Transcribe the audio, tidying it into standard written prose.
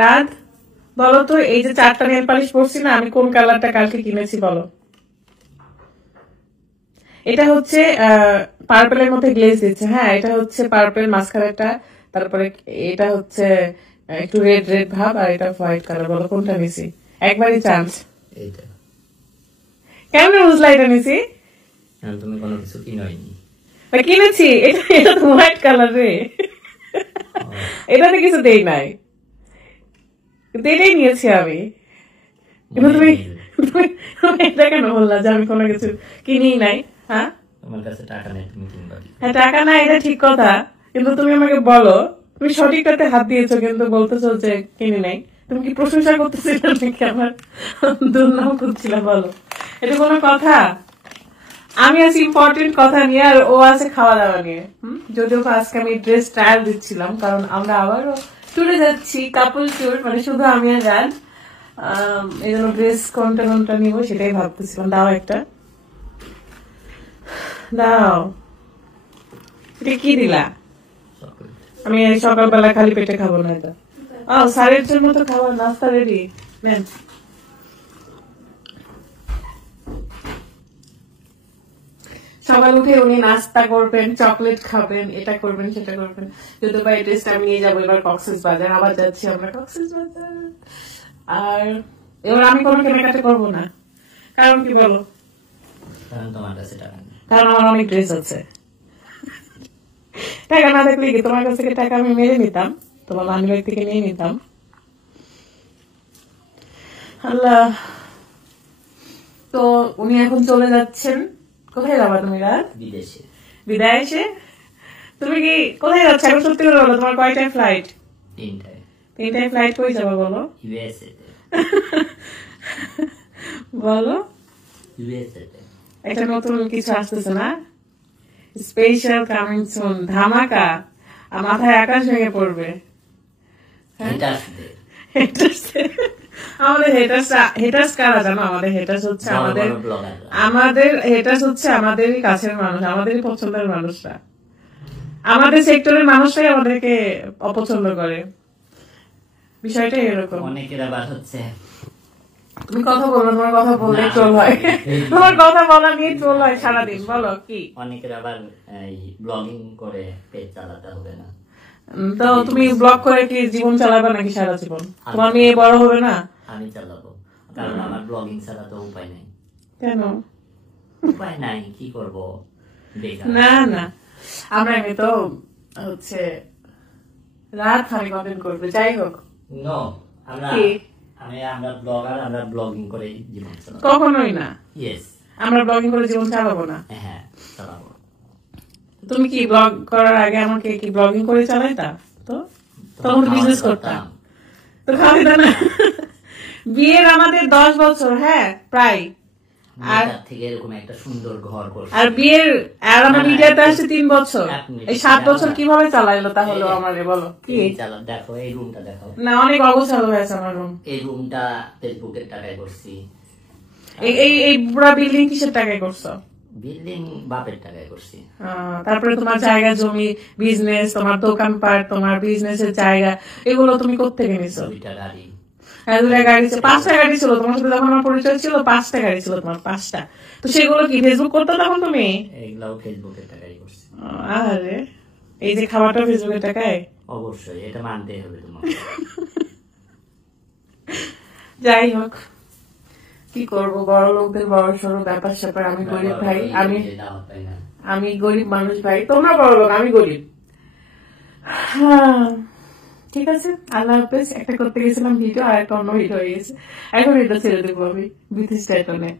রাত বলো তো, এই যে 4টা নেল পালিশ পরছি না, আমি কোন কালারটা কালকে কিনেছি বলো? এটা হচ্ছে পার্পেলের মধ্যে গ্লেজ দিচ্ছে। হ্যাঁ, এটা হচ্ছে পার্পেল মাস্কারাটা, তারপরে এটা হচ্ছে একটু রেড রেড ভাব, আর এটা হোয়াইট কালার। বলো কোনটা নিছি? একবারই চান্স। এইটা কেমন বুঝলা এটা নিছি? তুমি কোনো কিছু কিনোইনি। কিনেছি, এটা তো হোয়াইট কালার রে, এটাতে কিছু দেই নাই, কিন্তু এটাই নিয়েছি আমি। কিন্তু তুমি এটা কেন বললা যে আমি কোনো কিছু কিনি নাই? হ্যাঁ, তোমার কাছে টাকা নেই, তুমি কিনবা। হ্যাঁ, টাকা নাই, এটা ঠিক কথা, কিন্তু তুমি আমাকে বলো, তুমি সঠিকটাতে হাত দিয়েছো, কিন্তু বলতেছো যে কিনি নাই। তুমি কি প্রশংসা করতেছিলে নাকি আমার দুর্নাম করছিলে? বলো, এটা কোনো কথা? আমি আছি ইম্পর্টেন্ট কথা নিয়ে, আর ও আছে খাওয়া দাওয়া নিয়ে। যদিও আজকে আমি ড্রেস ট্রায়াল দিচ্ছিলাম, কারণ আমরা আবারও ট্যুরে যাচ্ছি, কাপল ট্যুর, মানে শুধু আমি আর রান। এই জন্য ড্রেস কোনটা কোনটা নিবো সেটাই ভাবতেছিলাম। দাও একটা, দাও। এটা কি দিলা? আমি সকালবেলা খালি পেটে খাবো না এটা। ও, স্যারের জন্য তো খাবার নাস্তা রেডি। নেন, সকাল উঠে উনি নাস্তা করবেন, চকলেট খাবেন, এটা করবেন, সেটা করবেন। যদি বা এই ড্রেসটা আমি নিয়ে যাবো এবার কক্সবাজার, আবার যাচ্ছি আমরা কক্সবাজার। আর এবার আমি কোনো কেনাকাটা করবো না। কারণ কি বলো? কারণ তোমার কাছে টাকা নেই। কারণ আমার অনেক ড্রেস আছে। টাকা না থাকলে কি তোমার কাছ থেকে টাকা আমি মেরে নিতাম, তোমার মানিব্যাগ থেকে নিয়ে নিতাম। আল্লাহ, তো উনি এখন চলে যাচ্ছেন। কোথায় যাবা তুমি রাত? বিদেশে। বিদেশে? তুমি কি কোথায় যাচ্ছ এখন? সত্যি করে বলো, তোমার কয়টায় ফ্লাইট? 3টায়। 3টায় ফ্লাইট কই যাবা বলো? ইউএসএ তে। বলো, ইউএসএ তে একটা নতুন কিছু আসতেছে না? স্পেশাল কামিং সুন, ধামাকা, আর মাথায় আকাশ ভেঙে পড়বে। আমাদের হেটার্স কারা জানো? আমাদের হেটার্স হচ্ছে আমাদের হেটার্স হচ্ছে আমাদেরই কাছের মানুষ, আমাদেরই পছন্দের মানুষরা। আমাদের সেক্টরের মানুষরাই আমাদেরকে অপছন্দ করে। বিষয়টা এরকম। অনেকের আবার হচ্ছে, তুমি কথা বলো, তোমার কথা বললে ট্রোল হয়, তোমার কথা বলা নিয়ে ট্রোল হয় সারাদিন। বলো কি? অনেকের আবার ব্লগিং করে পেজ চালাতে হবে না। তো তুমি ব্লগ করে কি জীবন চালাবে নাকি সারা জীবন? তোমার মেয়ে বড় হবে না? আমি চালাবো, কারণ আমার ব্লগিং ছাড়া তো উপায় নেই। কেন উপায় নাই, কি করব? না না, আমরা এমনি তো হচ্ছে রাত খালি কন্টেন্ট করবে, যাই হোক। নো, আমরা ব্লগার, আমরা ব্লগিং করে জীবন চালাবো। কখনোই না। ইয়েস, আমরা ব্লগিং করে জীবন চালাবো না। হ্যাঁ, চালাবো। তুমি কি ব্লগ করার আগে আমাকে কি ব্লগিং করে চালাইতা? তো তখন বিজনেস করতাম, তো খাওয়াইতা না। বিয়ের আমাদের 10 বছর, হ্যাঁ প্রায়। আর থেকে এরকম একটা সুন্দর ঘর করছি, আর বিয়ের আর আমার মিডিয়াতে আসছে 3 বছর। এই 7 বছর কিভাবে চালাইলো তাহলে আমারে বলো? কি দেখো, এই রুমটা দেখো না, অনেক অগোছালো হয়েছে আমার রুম। এই রুমটা ফেসবুকের টাকায় করছি। এই পুরো বিল্ডিং কিসের টাকায় করছো? বিল্ডিং বাপের টাকায় করছি। তারপরে তোমার জায়গা জমি, বিজনেস, তোমার দোকানপাট, তোমার বিজনেসের জায়গা, এগুলো তুমি কোত্থেকে নিছো? 2টা গাড়ি। হ্যাঁ, 2টা গাড়ি ছিল, 5টা গাড়ি ছিল তোমার সাথে যখন আমার পরিচয় ছিল। 5টা গাড়ি ছিল তোমার, 5টা। তো সেগুলো কি ফেসবুক করতো তখন তুমি? এগুলাও ফেসবুকের টাকায় করছি। আরে এই যে খাবারটা ফেসবুকের টাকায়? অবশ্যই, এটা মানতেই হবে তোমার। যাই হোক, কি করবো, বড় লোকদের বড় সড়ো ব্যাপার স্যাপার। আমি গরিব ভাই, আমি গরিব মানুষ ভাই। তোমরা বড় লোক, আমি গরিব। ঠিক আছে, আল্লাহ হাফেজ। একটা করতে গেছিলাম ভিডিও, আর একটা অন্য ভিডিও হয়ে গেছে। এখন এটা ছেড়ে দেবো আমি বিথিস টাইটনে।